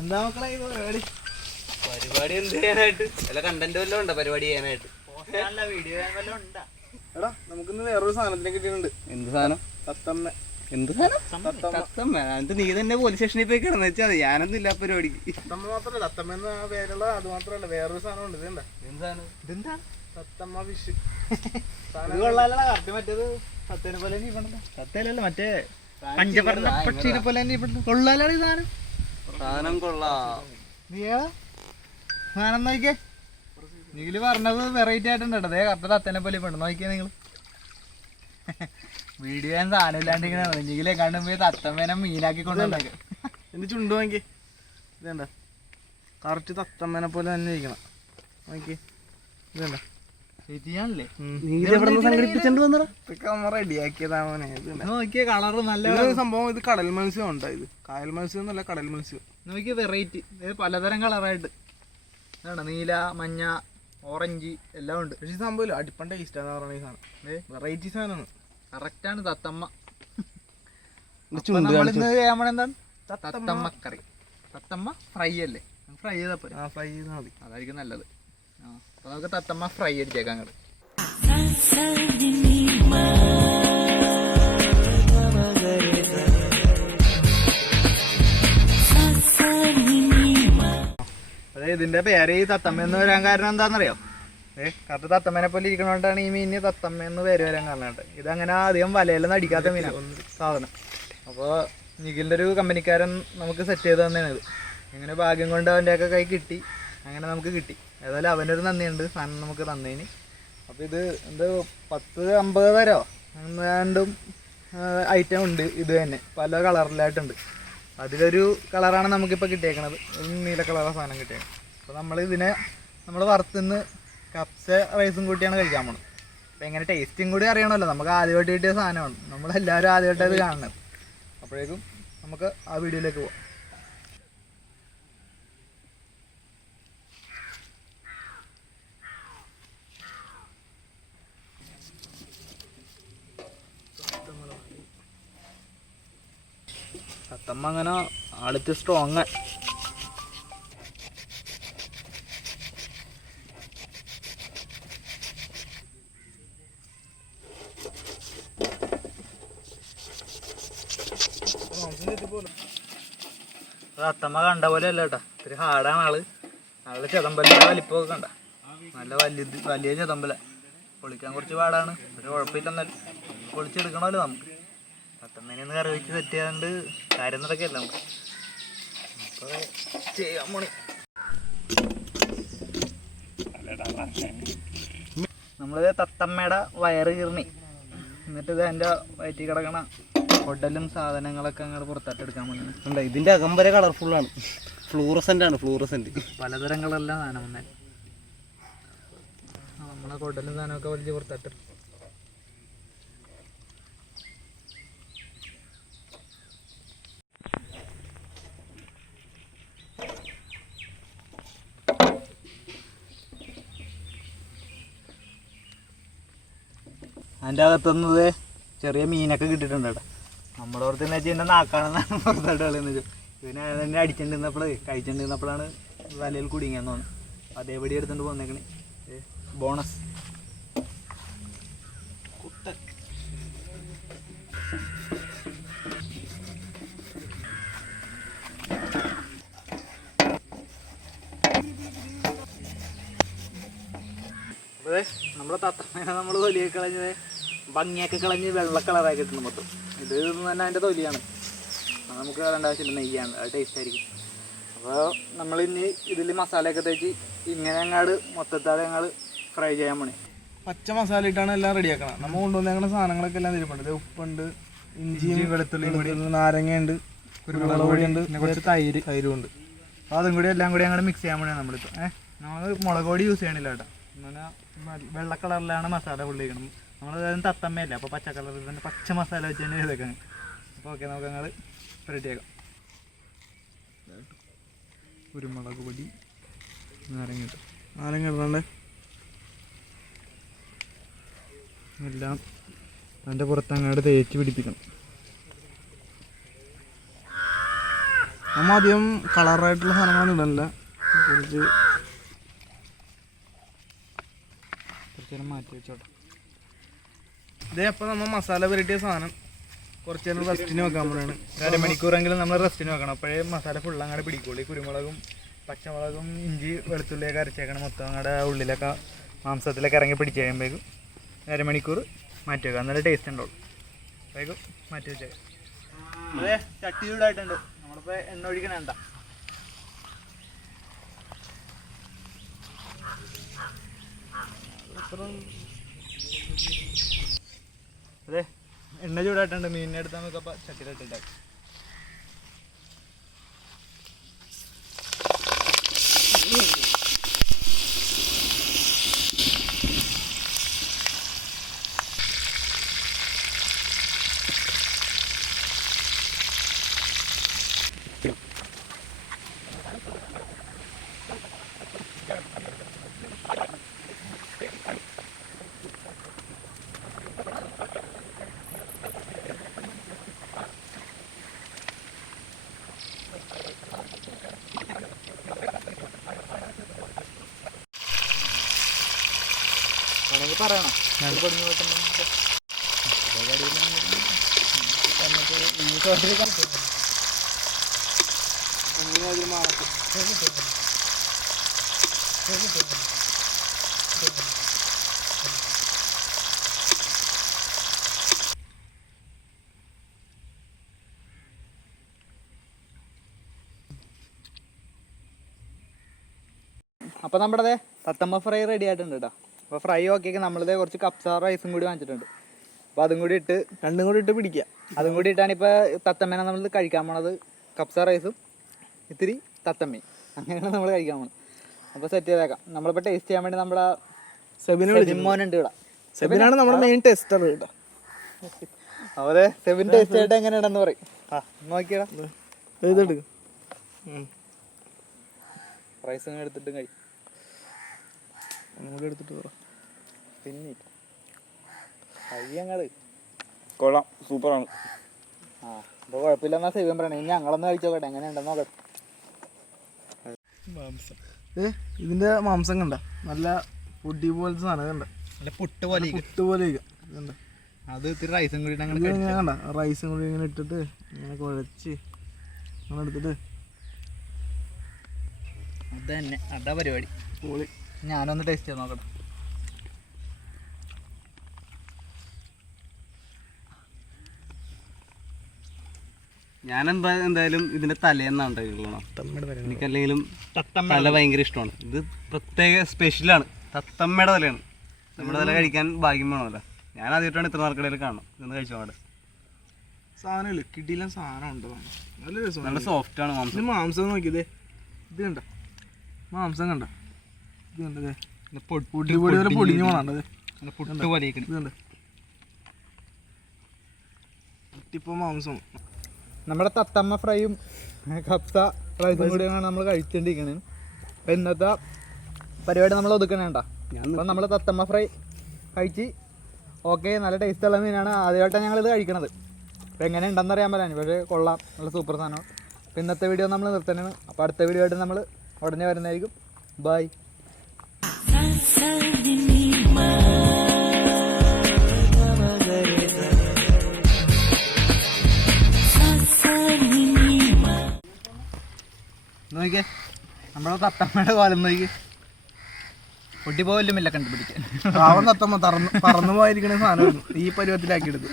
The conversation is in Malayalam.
എന്താ മക്കളെ പരിപാടി? പരിപാടി എന്ത് ചെയ്യാനായിട്ട്? വല്ല കണ്ടന്റ് വല്ലതും ഉണ്ടോ പരിപാടി ചെയ്യാനായിട്ട്? വീഡിയോ വല്ലതും ഉണ്ടാ? എടാ നമുക്കിന്ന് വേറൊരു സാധനത്തിനെ കിട്ടിയിട്ടുണ്ട്. എന്ത് സാധനം? തത്തമ്മ. എന്ത് സാധനം? തത്തമ്മ. അത് നീ തന്നെ പോലീസ് സ്റ്റേഷനിൽ പോയി കിടന്നു വെച്ചാൽ മതി. ഞാനൊന്നും ഇല്ല പരിപാടിക്ക്. തത്തമ്മ മാത്രമല്ല, തത്തമ്മ എന്ന പേരുള്ള അത് മാത്രമല്ല വേറൊരു സാധനം ഉണ്ട്. ഇതെന്താ? ഇതെന്താ? തത്തമ്മ ഫിഷ്. മറ്റേത് സത്തേനെ പോലെ സത്തേലല്ല, മറ്റേ പഞ്ചപർണ്ണ പക്ഷീനെ പോലെ തന്നെ കൊള്ളാലാണ് ഈ സാധനം. സാധനം കൊള്ളാം. സാധനം നോക്കിയേ. നിഖില് പറഞ്ഞത് വെറൈറ്റി ആയിട്ടുണ്ട്. അതേ കറക്റ്റ് തത്തേനെ പോലെ ഇപ്പൊ നോക്കിയാ നിങ്ങള്. വീഡിയോ ഞാൻ സാധനം ഇല്ലാണ്ട് ഇങ്ങനെ നിഖിലെ കണ്ടുമ്പോ തത്തമ്മേനെ മീനാക്കി കൊണ്ടുവന്നേക്ക്. എന്റെ ചുണ്ട് നോക്കി. ഇതെന്താ കറക്റ്റ് തത്തമ്മേനെ പോലെ തന്നെ ഇരിക്കണം. നോക്കി ഇതെന്താ റെഡിയാക്കിയതാവനെ. നോക്കിയ കളറ് നല്ല സംഭവം. ഇത് കടൽ മത്സ്യം ഉണ്ടോ? ഇത് കായൽ മത്സ്യം എന്നല്ല, കടൽ മത്സ്യം. നോക്കിയ വെറൈറ്റി പലതരം കളറായിട്ട് നീല, മഞ്ഞ, ഓറഞ്ച് എല്ലാം ഉണ്ട്. പക്ഷേ സംഭവം അടിപ്പണ്ട ടേസ്റ്റാന്ന് പറയുന്ന ഈ സാധനം. വെറൈറ്റി സാധനമാണ്. കറക്റ്റാണ് തത്തമ്മ. നമ്മളിന്ന് നമ്മളെന്താണ് തത്തമ്മ കറി. തത്തമ്മ ഫ്രൈ അല്ലേ? ഫ്രൈ ചെയ്തപ്പോ ഫ്രൈ ചെയ്താൽ മതി, അതായിരിക്കും നല്ലത്. അപ്പൊ നമുക്ക് തത്തമ്മ ഫ്രൈ അടിച്ചേക്കാം അങ്ങോട്ട്. അതെ, ഇതിന്റെ പേര് ഈ തത്തമ്മ എന്ന് വരാൻ കാരണം എന്താണെന്നറിയോ? കറക്റ്റ് തത്തമ്മേനെ പോലെ ഇരിക്കണോണ്ടാണ് ഈ മീനിന് തത്തമ്മ എന്ന് പേര് വരാൻ കാരണം. ഇതങ്ങനെ അധികം വലയിലൊന്നും അടിക്കാത്ത മീനാണ് സാധനം. അപ്പോൾ നിഖിലിൻ്റെ ഒരു കമ്പനിക്കാരൻ നമുക്ക് സെറ്റ് ചെയ്ത് തന്നെയാണ് ഇത്. ഇങ്ങനെ ഭാഗ്യം കൊണ്ട് അവൻ്റെയൊക്കെ കൈ കിട്ടി, അങ്ങനെ നമുക്ക് കിട്ടി. ഏതായാലും അവനൊരു നന്ദിയുണ്ട് സാധനം നമുക്ക് തന്നതിന്. അപ്പോൾ ഇത് എന്ത് 10-50 തരോ രണ്ടും ഐറ്റം ഉണ്ട്. ഇത് തന്നെ പല കളറിലായിട്ടുണ്ട്. അതിലൊരു കളറാണ് നമുക്കിപ്പോൾ കിട്ടിയേക്കണത്. നീല കളറാണ് സാധനം കിട്ടിയത്. അപ്പോൾ നമ്മളിതിനെ നമ്മൾ വറുത്തുനിന്ന് കപ്സ റൈസും കൂട്ടിയാണ് കഴിക്കാൻ പോണത്. അപ്പോൾ എങ്ങനെ ടേസ്റ്റും കൂടി അറിയണമല്ലോ. നമുക്ക് ആദ്യമായിട്ട് കിട്ടിയ സാധനമാണ്, നമ്മളെല്ലാവരും ആദ്യമായിട്ട് അത് കാണുന്നത്. അപ്പോഴേക്കും നമുക്ക് ആ വീഡിയോയിലേക്ക് പോവാം. തത്തമ്മ അങ്ങനെ ആളിത്ത് സ്ട്രോങ്. തത്തമ്മ കണ്ട പോലെ അല്ല കേട്ടോ, ഇത്തിരി ഹാർഡാണ് ആള്. ആളുടെ ചെതമ്പലിൻ്റെ വലിപ്പമൊക്കെ കണ്ട, നല്ല വലിയ ചെതമ്പല. പൊളിക്കാൻ കുറച്ച് പാടാണ്, പക്ഷെ കുഴപ്പമില്ലെന്നാലും പൊളിച്ചെടുക്കണമല്ലോ നമുക്ക്. തത്തമ്മേനെ ഒന്ന് കറി വെച്ച് സെറ്റ് ചെയ്യാണ്ട് കാര്യം നടക്കുകയല്ല നമുക്ക്. അപ്പോൾ ചെയ്യാൻ പോണി. നമ്മളിത് തത്തമ്മയുടെ വയറ് കീർണി, എന്നിട്ട് ഇത് അതിൻ്റെ വയറ്റിൽ കിടക്കണ കൊടലും സാധനങ്ങളൊക്കെ അങ്ങോട്ട് പുറത്തായിട്ട് എടുക്കാൻ വേണ്ടി. ഇതിൻ്റെ അകം വരെ കളർഫുള്ളാണ്, ഫ്ലൂറസെൻ്റ് ആണ്. ഫ്ലൂറസെൻ്റ് പലതരം കളറിലാണ് സാധനം വന്നാൽ. നമ്മളെ കൊടലും സാധനമൊക്കെ വലിയ പുറത്തായിട്ട്. അതിൻ്റെ അകത്തുനിന്നത് ചെറിയ മീനൊക്കെ കിട്ടിയിട്ടുണ്ട് കേട്ടോ. നമ്മുടെ പുറത്ത് തന്നെ വെച്ചാൽ എൻ്റെ നാക്കാണെന്നാണ് പുറത്തായിട്ട് കളയുന്നത്. ഇതിനെ തന്നെ അടിച്ചിട്ടുണ്ടിരുന്നപ്പോൾ കഴിച്ചിട്ടുണ്ടിരുന്നപ്പോഴാണ് വലയിൽ കുടുങ്ങിയെന്ന് തോന്നുന്നു. അതേപടി എടുത്തുകൊണ്ട് പോന്നേക്കണേ. ബോണസ് കുട്ടൻ. അതെ, നമ്മുടെ തത്തമ്മേനെ നമ്മൾ തൊലിയൊക്കെ കളഞ്ഞത് ഭംഗിയൊക്കെ കളഞ്ഞ് വെള്ള കളറാക്കി കിട്ടുന്നു മൊത്തം. ഇത് തന്നെ അതിൻ്റെ തൊലിയാണ്. നമുക്ക് കളയേണ്ട ആവശ്യമില്ല, നെയ്യാണ്, അത് ടേസ്റ്റ് ആയിരിക്കും. അപ്പോൾ നമ്മളിനി ഇതിൽ മസാലയൊക്കെ തേച്ച് ഇങ്ങനെ അങ്ങാട് മൊത്തത്താതെ ഞങ്ങൾ ഫ്രൈ ചെയ്യാൻ പോണേ. പച്ച മസാല ഇട്ടാണ് എല്ലാം റെഡിയാക്കണം. നമ്മൾ കൊണ്ടുവന്നേക്കുന്ന സാധനങ്ങളൊക്കെ എല്ലാം തിരുപ്പുണ്ട്. ഉപ്പുണ്ട്, ഇഞ്ചിയും വെളുത്തുള്ളിയും, നാരങ്ങയുണ്ട്, കുരുമുളക് പൊടിയുണ്ട്, കുറച്ച് തൈരും ഉണ്ട്. അപ്പോൾ അതും കൂടി എല്ലാം കൂടി അങ്ങോട്ട് മിക്സ് ചെയ്യാൻ വേണ്ടിയാണ് നമ്മളിപ്പോൾ. നമ്മൾ മുളക് പൊടി യൂസ് ചെയ്യണില്ല കേട്ടോ. എന്നാൽ വെള്ള കളറിലാണ് മസാല പൊള്ളിക്കണം. നമ്മളത് തത്തമ്മയല്ല, അപ്പോൾ പച്ച കളറിൽ തന്നെ പച്ച മസാല വെച്ച് തന്നെ ചെയ്തേക്കാം. അപ്പോൾ ഓക്കെ, നമുക്ക് ഞങ്ങൾ റെഡിയാക്കാം. കുരുമുളക് പൊടി, നാരങ്ങ ഇടണ്ടേ എല്ലാം അതിൻ്റെ പുറത്തങ്ങാട് തേച്ച് പിടിപ്പിക്കണം. നമ്മൾ അധികം കളറായിട്ടുള്ള സാധനങ്ങളൊന്നും ഇടണില്ല. കുറച്ച് മാറ്റി വെച്ചോട്ടെ. ഇതേ അപ്പോൾ നമ്മൾ മസാല പുരട്ടിയ സാധനം കുറച്ച് നേരം റെസ്റ്റിന് വെക്കാൻ പോലെയാണ്. അരമണിക്കൂറെങ്കിലും നമ്മൾ റെസ്റ്റിന് വെക്കണം. അപ്പോഴേ മസാല ഫുള്ള് അങ്ങോട്ട് പിടിക്കുള്ളൂ. ഈ കുരുമുളകും പച്ചമുളകും ഇഞ്ചി വെളുത്തുള്ളിയൊക്കെ അരച്ചേക്കണം. മൊത്തം അങ്ങോട്ട് ഉള്ളിലൊക്കെ മാംസത്തിലൊക്കെ ഇറങ്ങി പിടിച്ച് കഴിയുമ്പോഴേക്കും അരമണിക്കൂർ മാറ്റി വെക്കാം. നല്ല ടേസ്റ്റ് ഉണ്ടാവും. അപ്പോഴേക്കും മാറ്റി വെച്ചേക്കാം. അതെ ചട്ടി ചൂടായിട്ടുണ്ട്. നമ്മളിപ്പോൾ എണ്ണ ഒഴിക്കണേണ്ട. അതെ എണ്ണ ചൂടായിട്ടുണ്ട്. മീനിനെ എടുത്ത് നമുക്കപ്പോൾ ചട്ടിയിലിട്ടുണ്ടാക്കും. വേണമെങ്കിൽ പറയണം. അപ്പോൾ നമ്മുടെ തത്തമ്മ ഫ്രൈ റെഡി ആയിട്ടുണ്ട് കേട്ടോ. അപ്പോൾ ഫ്രൈ ഓക്കെ നമ്മളിത് കുറച്ച് കപ്സ റൈസും കൂടി വാങ്ങിച്ചിട്ടുണ്ട്. അപ്പോൾ അതും കൂടി ഇട്ട് രണ്ടും കൂടി ഇട്ട് പിടിക്കുക. അതും കൂടി ഇട്ടാണ് ഇപ്പോൾ തത്തമ്മേനെ നമ്മൾ കഴിക്കാൻ പോണത്. കപ്സ റൈസും ഇത്തിരി തത്തമ്മയും അങ്ങനെയാണ് നമ്മൾ കഴിക്കാൻ പോണത്. അപ്പോൾ സെറ്റ് ചെയ്തേക്കാം. നമ്മളിപ്പോൾ ടേസ്റ്റ് ചെയ്യാൻ വേണ്ടി നമ്മുടെ സെബിമോനുണ്ട് ഇവിടെ. സെബിനാണ് നമ്മുടെ മെയിൻ ടെസ്റ്റർ കേട്ടോ. അവരെ സെബിൻ ടേസ്റ്റ് ആയിട്ട് എങ്ങനെയുണ്ടെന്ന് പറയും. ആ നോക്കിയടാ എഴുതെടുക്കും. റൈസ് ഇങ്ങനെ എടുത്തിട്ടും കഴിക്കും. ഒന്നുകൂടി എടുത്തിട്ട് പറ. പിന്നെ കയ്യങ്ങള് കൊള്ളാം, സൂപ്പറാണ്. ആ അപ്പോൾ കുഴപ്പമില്ലെന്നാ സെബിൻ പറയണേ. ഇനി ഞങ്ങളൊന്ന് കഴിച്ചോക്കട്ടെ എങ്ങനെയുണ്ടെന്ന് നോക്കട്ടെ. ഇതിന്റെ മാംസം കണ്ട നല്ല പൊടി പോലത്തെ സാധനം കണ്ട. നല്ല പുട്ട് പോലെ കണ്ട. അത് ഇത്തിരി റൈസും കൂടി കണ്ട. റൈസും കൂടി ഇങ്ങനെ ഇട്ടിട്ട് ഇങ്ങനെ കുഴച്ച് അങ്ങനെ എടുത്തിട്ട് അത് തന്നെ അതാ പരിപാടി. പൊളി. ഞാനൊന്ന് ടേസ്റ്റ് ചെയ്ത് നോക്കട്ടെ. എന്തായാലും ഇതിന്റെ തലേന്നാണ് ഉണ്ടാക്കിയുള്ളൂ. എനിക്കല്ലെങ്കിലും തല ഭയങ്കര ഇഷ്ടമാണ്. ഇത് പ്രത്യേക സ്പെഷ്യലാണ്. തത്തമ്മയുടെ തലയാണ്. നമ്മുടെ തല കഴിക്കാൻ ഭാഗ്യം വേണമല്ലോ. ഞാൻ ആദ്യമായിട്ടാണ് ഇത്ര നാർക്കടയിൽ കാണണം. ഇതൊന്ന് കഴിച്ചു പാടെ. സാധനം കിട്ടിയില്ല. സാധനം ഉണ്ട്. നല്ല രസം. നല്ല സോഫ്റ്റ് ആണ് മാംസം. മാംസം നോക്കിയതേ. ഇത് കണ്ട മാംസം കണ്ട. ഇത് കണ്ടതേ പൊടി പൊടി പോലെ പൊടിഞ്ഞു പോണത്. പുട്ട് പോലെ ഇത് കണ്ട. ഇപ്പൊ മാംസം നമ്മുടെ തത്തമ്മ ഫ്രൈയും കപ്സ റൈസും കൂടിയാണ് നമ്മൾ കഴിച്ചോണ്ടിരിക്കണേ. അപ്പം ഇന്നത്തെ പരിപാടി നമ്മൾ ഒതുക്കണേണ്ട. അപ്പം നമ്മൾ തത്തമ്മ ഫ്രൈ കഴിച്ച് ഓക്കെ. നല്ല ടേസ്റ്റുള്ള മീനാണ്. ആദ്യമായിട്ടാണ് ഞങ്ങളിത് കഴിക്കണത്. അപ്പം എങ്ങനെ ഉണ്ടെന്ന് അറിയാൻ പറ്റാൻ. പക്ഷേ കൊള്ളാം, നല്ല സൂപ്പർ സാധനമാണ്. അപ്പം ഇന്നത്തെ വീഡിയോ നമ്മൾ നിർത്തണേണ്. അപ്പോൾ അടുത്ത വീഡിയോ ആയിട്ട് നമ്മൾ ഉടനെ വരുന്നതായിരിക്കും. ബൈ. നോക്കിയേ നമ്മുടെ തത്തമ്മയുടെ കോലം നോക്കി. പൊട്ടിപ്പോവല്ലുമില്ല കണ്ടുപിടിക്കാൻ. പാവം തത്തമ്മ പറന്നു പോയിരിക്കണ സാധനം ഈ പരുവത്തിലാക്കിയെടുത്ത്.